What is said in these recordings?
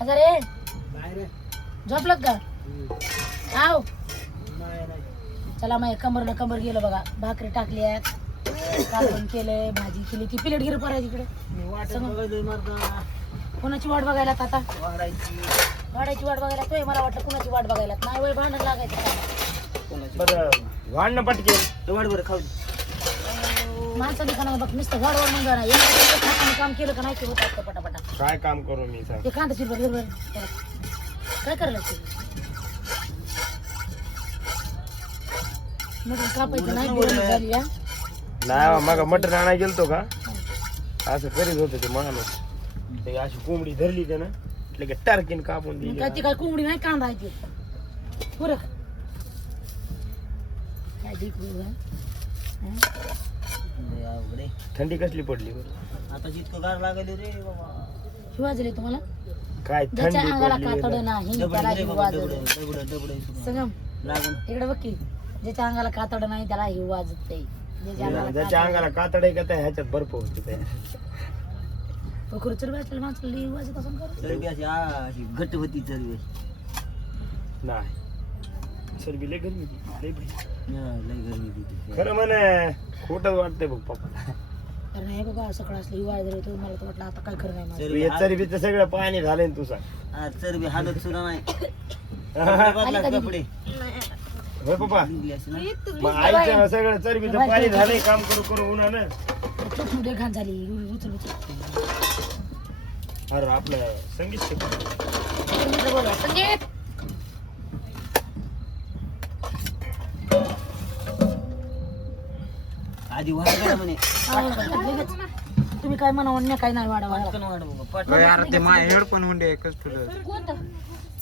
हजारे नाही रे झोपलत का? आव. चला मग कंबरला कंबर गेलं बघा. भाकरी टाकल्यात कालवण केलंय भाजी केली. ती प्लेट गिर पराय तिकडे. मी वाटत समज. बघायलोय मर्दा. कोणाची वाट बघायला आता? वाढायची. भाड्याची वाट बघायला तोय मला वाटलं कोणाची वाट बघायला. नाही वय भांडण लागायचं का? कोणाची बरं. वाढणं पटकेल वाढ बरं खाऊ माणसाने का बघ नुसतं हाताने काम केलं का नाही होत असतं पटापटा काय काम करू मी सांग ते कांदा चिरबर हिरबर काय करायला? मटण कापायचं नाही झाली. नाही मग मटण आणायला गेलतो का असं करीत होतं ते माणूस ते अशी कोंबडी धरली त्यानं लगे टारकीन कापून मग दिली काय ती काय कोंबडी नाही कांदा आहे ते पुरं का? काय हा? हा? अवघड आहे. थंडी कसली पडली बरं? आता जितकं गार लागले रे बाबा. शिवाजले तुम्हाला? काय ज्याच्या थंडी अंगाला कातड. नाही त्याला लागून. इकडे बघ की ज्याच्या अंगाला कातड नाही त्याला हिवाजत नाही ज्याच्या अंगाला ज्याच्या कातड- अंगाला कातड आहे का त्या ह्याच्यात बर्फ होते त्या तो खुर्चीवर बसलेला माणसाला हिवाजत असं करू चरबी अशी आ, अशी घट्ट होती चरबी नाही. सर्वी लय गरमी होती. लय भाई. लय गरमी होती खरं म्हणे खोटच वाटतंय बघ पप्पा कारण हे बघा सकाळ असलं हिवाळा होतो मला तर वाटलं आता काय खरं नाही माझं. तू चरबीचं सगळं पाणी झालंय ना तुझा चरबी हालत सुद्धा नाही बदला? कपडे पप्पा निघली अशी ना. मग आईचं सगळं चरबीचं पाणी झालंय काम करू करू उन्हानं घाण झाली उचल उचल अरे आपलं संगीत शिकवलं. संगीत आधी वाढ म्हणे. तुम्ही काय म्हणा म्हणणे काय नाही वाढा वाढा पटकन वाढ बाबा पट यार ते माय हेडफोन हुंडे एकच तुझं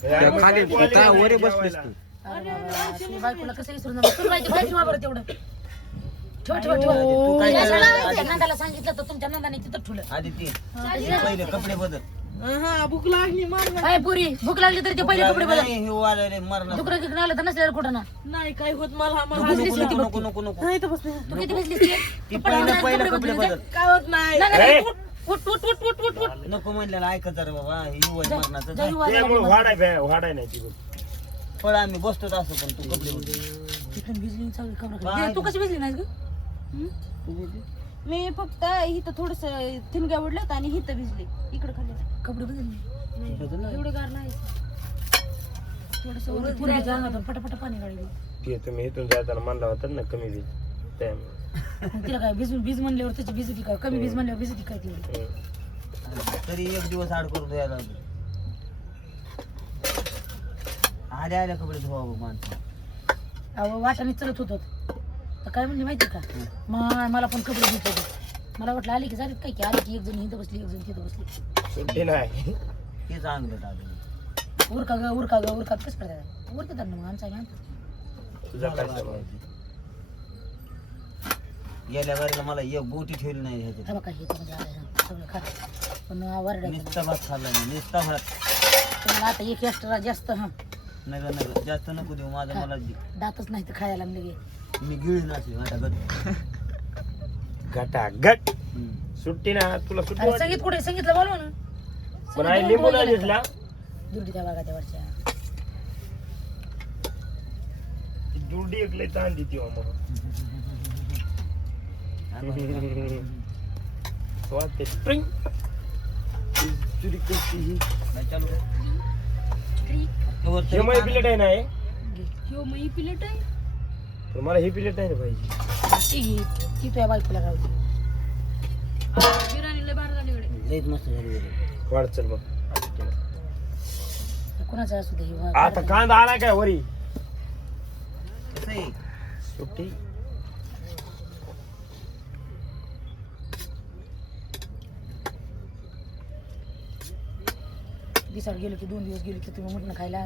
हे आम्ही खाली बायको आली त्या नाही वरे जेवायला. बसलीस तू. अरे बाबा, तुम्ही बायकोला कसं विसरून जाणार? तुम्ही बायची बाई ठेवा बरं तेवढं? ठेवा ठेवा ठेवा. तू काय त्या करायला? नंदाला- सांगितलं तर तुमच्या नंदाने तिथं ठेवलं. आदिती पहिले कपडे बदल. अय पुरी भूक लागली तरी ते पहिले कपडे बदल. नाही, हे रे आलं तर नसल्यावर कुठं ना. नाही काय होत मला नको नको नको नको नको नाही तर बसले तू किती भेटलीस ती? ती पहिलं पहिलं कपडे बदल. काय होत नाही. नाही, नाही, ए, उठ उठ उठ उठ उठ उठ नको म्हणलेलं ऐकत रे बाबा हे युवा मरणाचं. जाई वाजायला त्यामुळे वाढाय बे- वाढाय नाही ती पण आम्ही बसतोच असं पण तू कपडे बदल. तिकडून भिजली कमरा खाली. तू कशी भिजली नाही ग? मी फक्त इथं थोडस थिनग्या उडल्यात आणि इथं भिजले. इकडे खाली. कपडे बदलले. एवढं गार नाही. थोडस पटापट पाणी ते तुम्ही इथून जाताना म्हणला होता ना कमी वीज. त्यामुळे. तिला काय भिज भिज म्हणल्यावर त्याची भिजती काय कमी भिज म्हणल्यावर भिजती काय तेवढी हम्म. तरी एक दिवस आड. आल्या आल्या कपडे माणसं. अहो वाटाने चलत होतो. तर काय म्हणली माहिती का? मा मला पण कपडे धुत होते. मला वाटलं आली की झाली काय की आली की एक जण इथं बसली एक जण तिथं बसली. सुट्टी नाही. ते चांगलं दादा. उरका ग उरका ग उरका कसं करतात उरकतात ना मग आमचा तुझा काय स्वभाव? गेल्या बारीला मला एक बोटी ठेवली नाही ह्याच्यात. हे बघा हे त्यामध्ये आलं ना, सगळं खा. पण वरडायचं नुसता भात खाल्ला नाही नुसता भात. पण आता एक एक्स्ट्रा जास्त हा. नगर नगर जास्त नको देऊ माझं मला. दातच नाही तर खायला लगे मी गिळून असे आता गट घटा गट सुट्टी ना तुला सुट्टी अरे? संगीत कुठे? संगीतला बोलवा ना. पण आई लिंबू नाही दिसला दुर्डी त्या बागा त्या वरच्या. दुर्डी एक लय ताण देते हो मग वाटते स्प्रिंग कशी ही नाही हे माझी प्लेट आहे ना हे? ह्यो ही प्लेट आहे. पण मला ही प्लेट आहे ना पाहिजे. ती ती तुझ्या बायकोला गावची बिर्याणी लय बाहेर झाली इकडे लयच मस्त झाली बरं. वाढ चल मग कुणाचा असू दे ही आता कांदा आला काय वरी? कसं आहे? सुट्टी? दिसाड गेलो की दोन दिवस गेलो की तुम्ही मटणं खायला.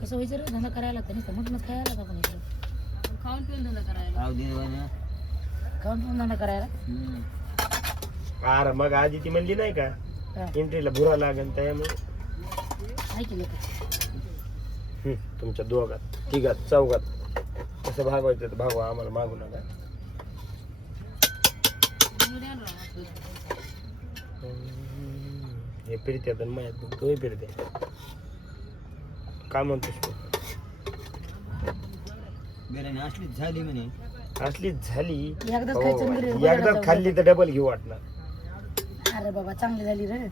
कसं व्हायचं रे? धंदा करायला नाही मटणच खायला इकडं. खाऊन पिऊन धंदा करायला. दे. धंदा करायला. अरे मग आधी ती म्हणली नाही का? हा, एंट्रीला भुरा लागेल त्यामुळे. का? तुमच्या दोघात तिघात चौघात. कसं भागवायचं तर भागवा आम्हाला मागू नका. हे फिरत्यात आणि मायात बघ तोही फिरते. काय म्हणतोस तू? बिर्याणी असलीच झाली म्हणे. असलीच झाली एकदाच हो, खायचं आणि घरी बघायला एकदा. खाल्ली तर डबल घेऊ वाटणार. अरे बाबा चांगली झाली रे.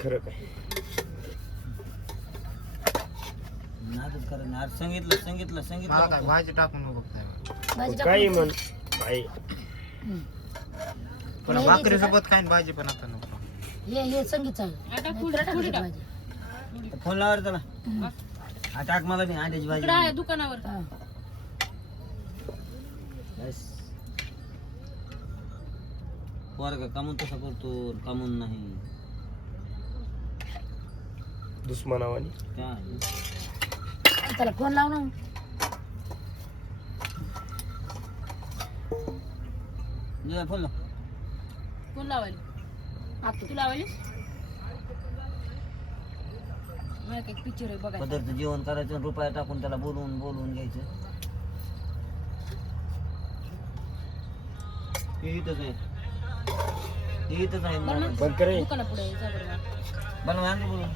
खरं काय? नादच करत नाही. आज सांगितलं सांगितलं मला काय भाजी टाकून भाजी टाकून- म्हण हे भाकरी सोबत काय भाजी पण आता नको. हे हे संगीत आहे आता नाही, पुढे- तुला टाकायची पुढे टाक. भाजी. फोन लावा रे त्याला हम्म. हा टाक मला बी अंड्याची इकडं आहे भाजी दुकानावर. हा. बस. पोरगा कामून तसा करतो कामून नाही. दुश्मनावानी? काय? त्याला फोन लाव ना. तुझा फोन लाव. कोण लावायली? तू लावायली मला काही पिक्चर आहे बघायचं. पदार्थ जेवण करायचं आणि रुपया टाकून त्याला बोलवून बोलवून घ्यायचं. हे इथंच आहे. इथंच आहे बरं मग. बंद करे दुकाना पुढे जा बरं बनवा आणतो बोलून.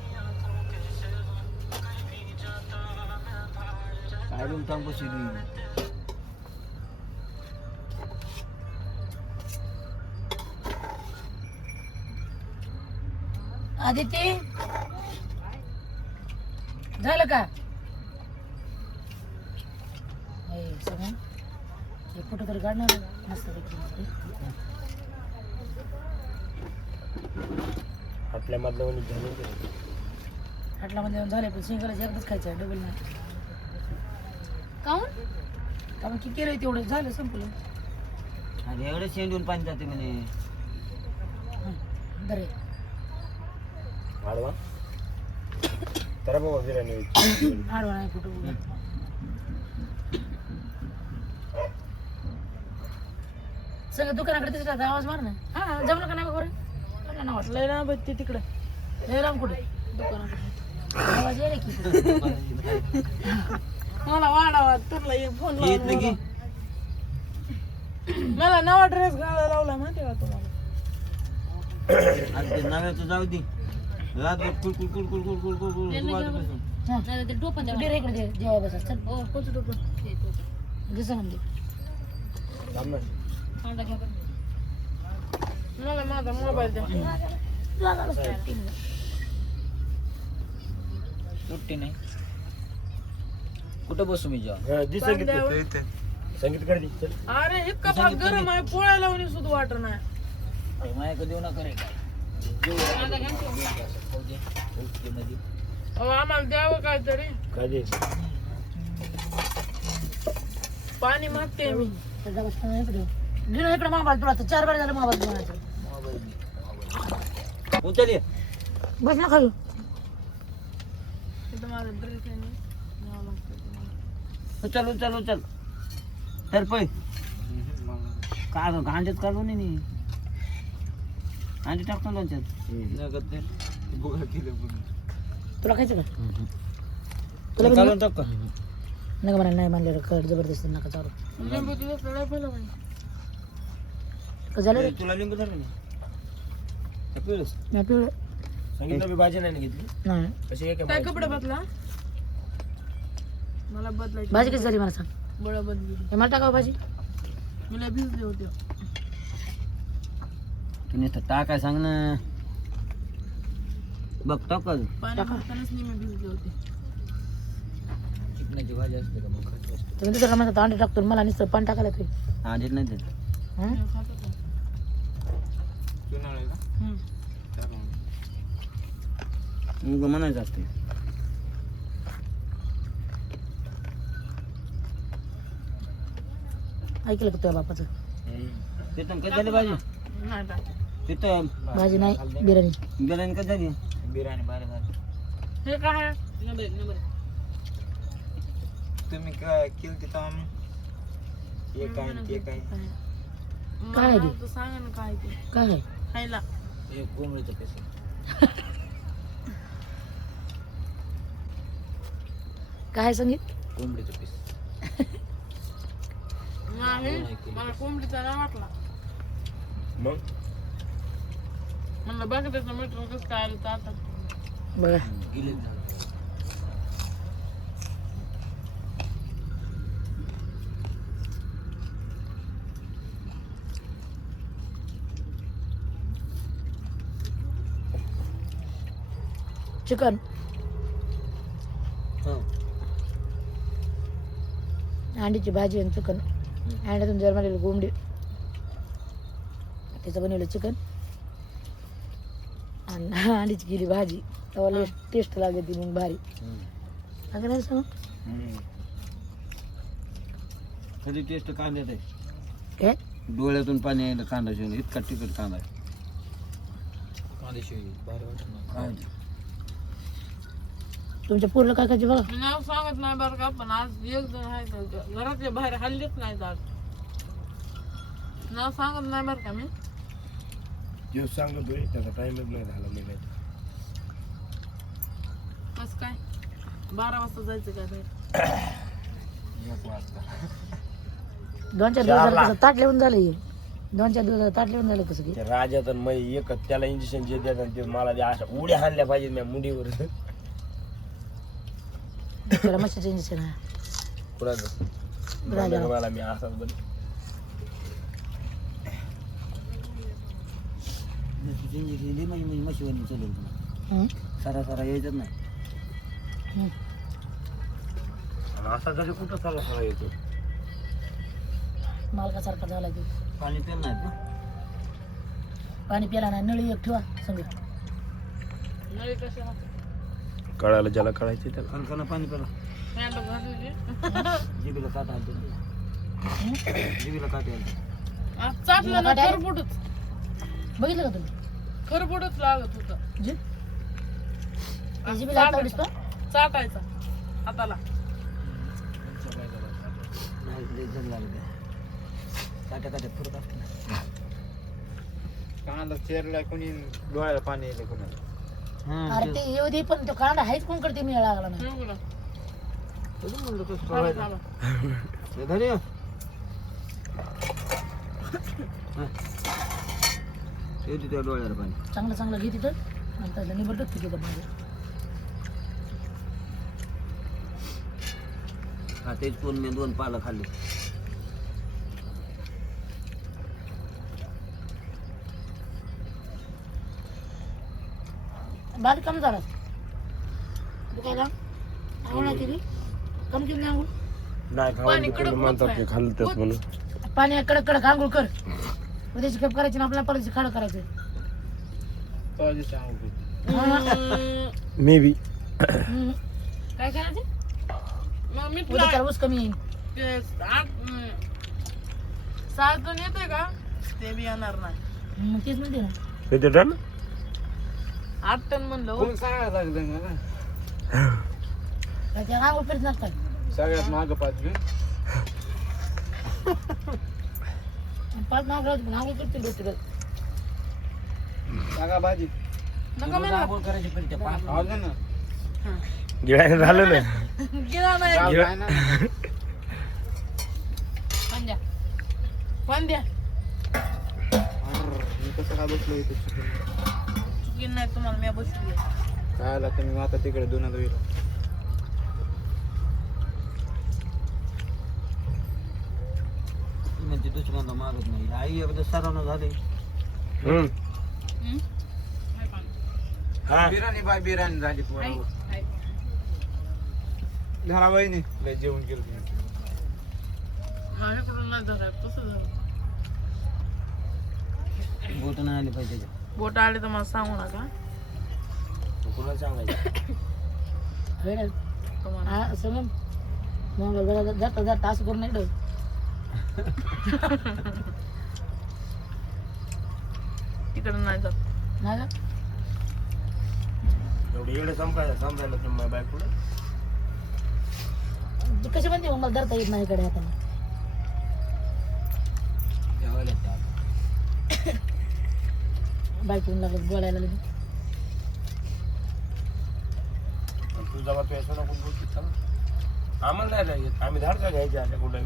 काय आदिती झालं का? हे सगळं? हे फोटो तरी काढणार मस्त आपल्या मधल्या वणी झाली हाटला मध्ये झाले पण सिंगलाच एकदाच खायचं डबल नाही. काऊन? कारण की केलं तेवढं झालं संपलं. आणि एवढं शेंडून पाणी जाते म्हणे. हं, बरे. आडवा? तर बाबा बिर्याणी होईल. आडवा नाही फोटो सगळं दुकानाकडे राहतं, आवाज मार ना. हा जमलं का नाही बघ बरं? ना नाव वाटलं कुठे? मला वाढावा तुला एक फोन येत मला नवा ड्रेस घालायला लावला माहिती का तुम्हाला? आणि ते जाऊ दे. रातभर कुडकुड कुडकुड कुडकुड कुडकुड वाजत बसून. हा. नाही मला माझा मोबाईल द्या सुट्टी नाही कुठं बसू मी जेव्हा हा, दे संगीत तो इथे संगीत कडे दे चल अरे इतका पाक गरम आहे पोळ्या लावणी सुद्धा वाटत नाही माझ्याकडे देऊ नका रे काय ना मध्ये अहो, आम्हाला द्यावं काहीतरी काय दे पाणी मागते मी इकडे मोबाईल तुला तर चार वेळा झालं मोबाईल उचल बस ना खाली. उचल उचल उचल. तर पै का गं गांड्यात का गं नाही? गांडी टाकतो ना तुला खायचं का? तुला पण नका मला नाही मानले कर जबरदस्त नका चालू. लिंबू तुला लिंबू झालं पिवळंच? मी पिवळं संगीतला बी भाजी नाही ना घेतली? नाही. कशी काय काय कपडे बदला? मला बदलायची भाजी कशी झाली मला सांग. बळ बदली. हे मला टाकावं भाजी. मी लय भिजले होते. तू नुसतं टाकाय सांग ना. बघ टाक का पाणी भरतानाच नाही मी भिजले होते. चिकनाची भाजी असते का मग? खायची असते तुम्ही दुसऱ्या अंडे टाकतो आणि मला नुसतं पाणी टाकायला तुम्ही नाही देत. हं? मी खातो का? चुनाळ आहे का हम्म. टाकून. मग म्हणायचं असते ऐकलं का तुझ्या बापाचं तिथं कधी झाली भाजी नाही टाक. तिथं भाजी नाही बिर्याणी बिर्याणी कधी झाली बिर्याणी बारे बारे हे काय आहे? नंबर एक, नंबर एक. तुम्ही काय केलं तिथं आम्ही एक काय ते काय काय आहे मला सांगा ना काय ते. काय आहे? खायला. एक कोंबडीचं पेस काय संगीत? कोंबडीचं पीस नाही मला कोंबडीचा नाही वाटला. मग? म्हणलं बघ त्याचं मटेरियल कसं काय आलं तर आता. बघा. गेले चिकन अंड्याची भाजी आणि चिकन अंड्यातून जर्मनीला कोंबडी त्याचं बनवलं चिकन आणि अंडीची केली भाजी. तेव्हा टेस्ट लागते मग भारी. अगं नाही सांग. कधी टेस्ट कांद्यात आहे? काय? डोळ्यातून पाणी यायला कांदा शिवून इतका तिखट कांदा आहे. कांद्याशिवाय भारी वाटत ते? तुमच्या पूर्ण काकाची बघा. नाव सांगत नाही बरं का पण आज एक जण आहे तर घरातले बाहेर हल्लेच नाही आज. नाव सांगत नाही बरं का मी? जो सांगतोय त्याचा टाइमच नाही झाला मी काय कसं काय? बारा वाजता जायचं का बाहेर? एक वाजता. दोन चार दिवस झालं कसं ताट लिहून झालं. हे दोन चार दिवस झालं ताट लिहून झालं कसं की. ते राजात आणि मै एकच त्याला इंजेक्शन जे देतात ते मला ते अशा उड्या हाणल्या पाहिजेत मी मुडीवर. त्याला मच्छीचं इंजेक्शन आहे कुणाचं? राजा. मला मी असाच बन म्हशीची इंजेक्शन दिली म्हणजे म्हशीवानी चालेल तुला. हं? सारा सारा यायचं नाही. हं. असा कुठं सगळा सगळा येतो मालकासारखा झाला की. पाणी पेन नाहीत ना पाणी प्याला नाही. नळी एक ठेवा संगीत नळी कशाला कळायला ज्याला कळायचे त्याला. कणकणं पाणी पेला जिबीला काट आलते जिबीला काट आलते ना बघितलं का तुम्ही? खरपुटच लागत होतं. जी चाटायचा. हाताला. नाही लय जग लागले. काट्या काट्या फुरत असते ना कांदा चिरला कोणी डोळ्याला पाणी येते कोणाला? अरे ते येऊ दे पण तो कांदा आहेच कोण करते मी लागला नाही. डोळ्याला पाणी. चांगलं चांगलं घे तिथं. आणि त्याला निबडत तिथे हा तेच पण मी दोन पालं खाल्ली. बारीक कम झाला. तू काय का आंघोळ नाही केली कम केली नाही आंघोळ नाही पाणी खाऊन कडक कोणी म्हणतात होत की नाही. खाल्लं त्यात म्हणून. पाणी कडक कडक आंघोळ कर. उद्याची कप करायची ना आपल्याला परत खाडं करायचं मे बी. काय करायचं? मग मी उद्या त्याला ऊस कमी येईल. सात जण येते का? ते बी येणार नाही. मग तेच म्हणते ना. ते डन? आठ टन म्हणलं हो. कोण सांगायला लागलं मला काय त्याला आंघोळ करीत नसतात. सगळ्यात माग पाचवी पाच नाव पण आंघोळ करतील गोष्टी सांगा भाजी. नका आंघोळ करायची पण पाच अजून ना. गिळायला झालं ना? गेला नाही. ना. पंद्या पंद्या अर्र, मी कसं काय बसलो इथे नाही तुम्हाला मी बसली काय आला तुम्ही आता तिकडे दोन वेळ म्हणजे दुसऱ्यांदा मागत नाही. आई एकदा सरावणं झाले. हम्म. हा? बिर्याणी बाय बिर्याणी झाली पोरा. झाला वहिनी. लय जेवण केलं तुम्ही. माझ्याकडून नाही धराय कसं झालं बोट नाही आली पाहिजे. त्याच्यात. बोट आले तर मला सांगू नका. कुणाला सांगायचं? तुम्हाला. हा मोबाईल बघा जाता जाता असं करून. तिकडे नाही जात. नाही का एवढं येडं समजायला समजायला तुम्ही बायकोला? तू कशी म्हणते मग मला धरता येत नाही इकडे हाताने. बायकून लागलं बोलायला लागली. तू जेव्हा तू याचं नको का आम्हाला नाही येत. आम्ही धाडचा घ्यायचे अशा कुठं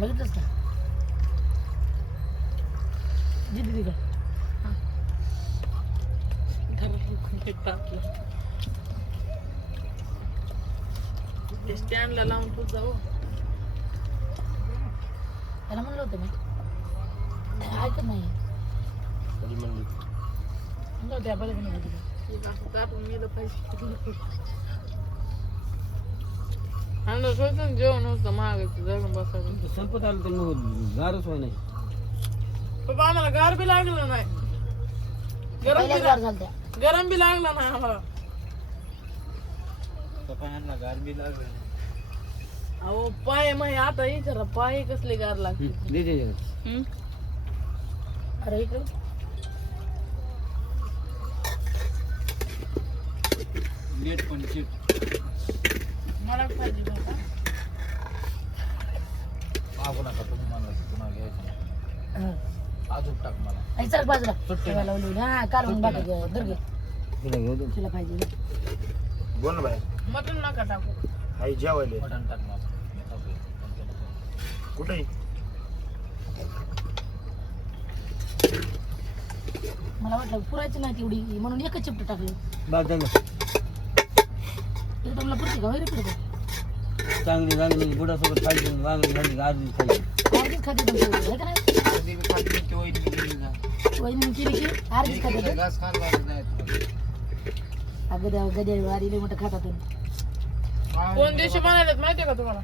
बघितलंच का? जिद्दी तिकडे स्टँडला लावून तू जाऊ. त्याला म्हणलं होतं मी. ऐकत नाही कधी म्हणली म्हणलं होतं आपल्याला नाही आणि स्वतः जेवण होतं महागायचं जाऊन बसायचं संपत आलं तर मग गारच होय नाही पप्पा आम्हाला गार बी लागलं नाही गरम बी पहिल्याच गार गरम बी लागलं ना आम्हाला पप्पांना गार बी लागलं नाही. अहो पाय मग आता विचारा पाय कसले गार लागते दे दे हम्म? अरे मीठ पण चिप मला पाहिजे बघा. मागू नका तुम्ही म्हणला तुम्हाला घ्यायचं. अजून टाक मला. आई चल बाजूला. ठेवायला लावली हा काढून बाकी दर घे. तिला घेऊ दे. तुला पाहिजे. बोल ना बाय मटण नका टाकू. आई जेवायले मटण टाक मला. कुठे मला वाटलं पुरायची नाही तेवढी. म्हणून एकच चिपट टाकलं. बस झालं एकदमला पुरते का? पुरते चांगली चांगली. बुडासोबत खायची वांगली गाजरी खायची. अर्धीच खाते हे का नाही? बी. वहिनी केली की अर्धीच एक खाते. एक घास खायला लागत नाही तुला. अगं देवा गद्या वारी मोठं खातात. तुम्ही कोण दिवशी बनायलेत माहितीये का तुम्हाला?